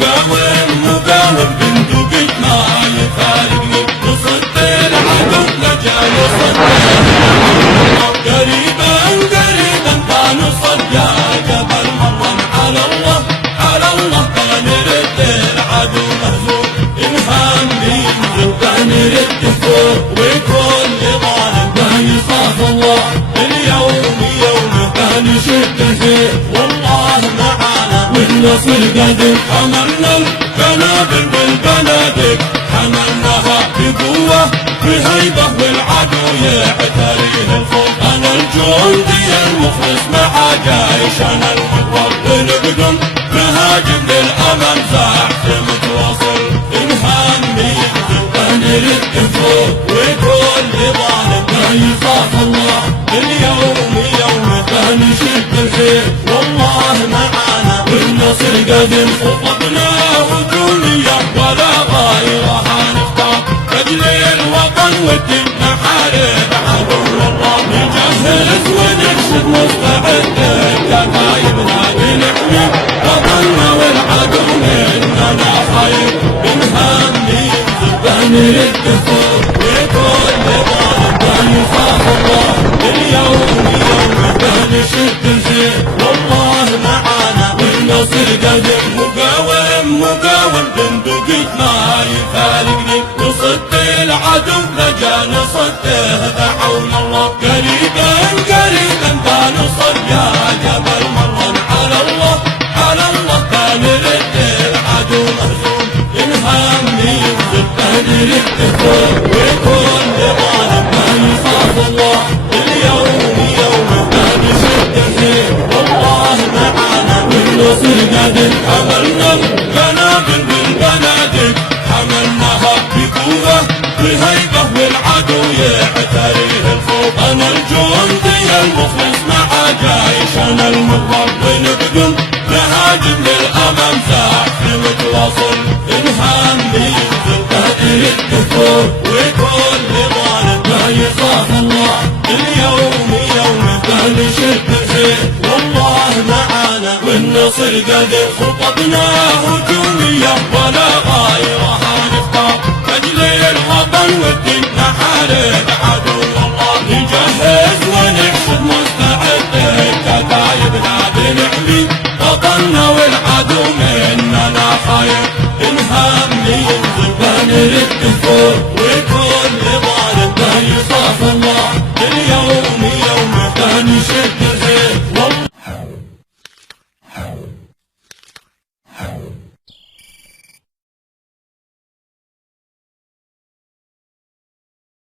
مقاوم بندقك ما يفارقني نصد العدو لجا نصد قريبا بنصد يا جبل مرم على الله بنرد العدو مهزوم الهام ينزل بنرد فوق وكل ظالم بيخاف الله اليوم يومه بنشد فيه والله معانا والنصر قادر حملنا القنابل والبنادق حملناها بقوة بهيبة والعدو يعتريه الخوف أنا الجندي المخلص مع جيش أنا المقوى بنقدم نهاجم للأمام زحف متواصل الهام ينزل بنرد فوق وكل ظالم يخاف الله اليوم يومه بنشد فيه والله معانا والنصر قادم خططنا هجومية ولا غيرها نختار أجل الوطن والدين نحارب عدو الله نجهز ونرشد مستعد كتايبنا بنحمي وطننا والعدو مننا خايف الهام ينزل بنرد فوق وكل ظالم يخاف الله اليوم يوم بنشد فيه والله معانا والنصر قادم مقاوم بندقك ما يفارقني نصد العدو لجا نصده بعون الله قريبا بنصد يا جبل مرم على الله بنرد العدو مهزوم الهام ينزل بنرد فوق وكل ظالم بيخاف الله اليوم يوم بنشد فيه والله معانا والنصر قادر حملنا القنابل والبنادق حملناها بقوة بهيبة والعدو يعتريه الخوف أنا الجندي المخلص مع جيش أنا المقوى بنقدم نهاجم للأمام زحف متواصل الهام ينزل بنرد فوق وكل ظالم يخاف الله اليوم يومه بنشد فيه والله معانا والنصر قادر خططنا هجومية ولا غيرها نختار أجل الوطن والدين نحارب عدو الله نجهز ونرشد مستعد كتايبنا بنحمي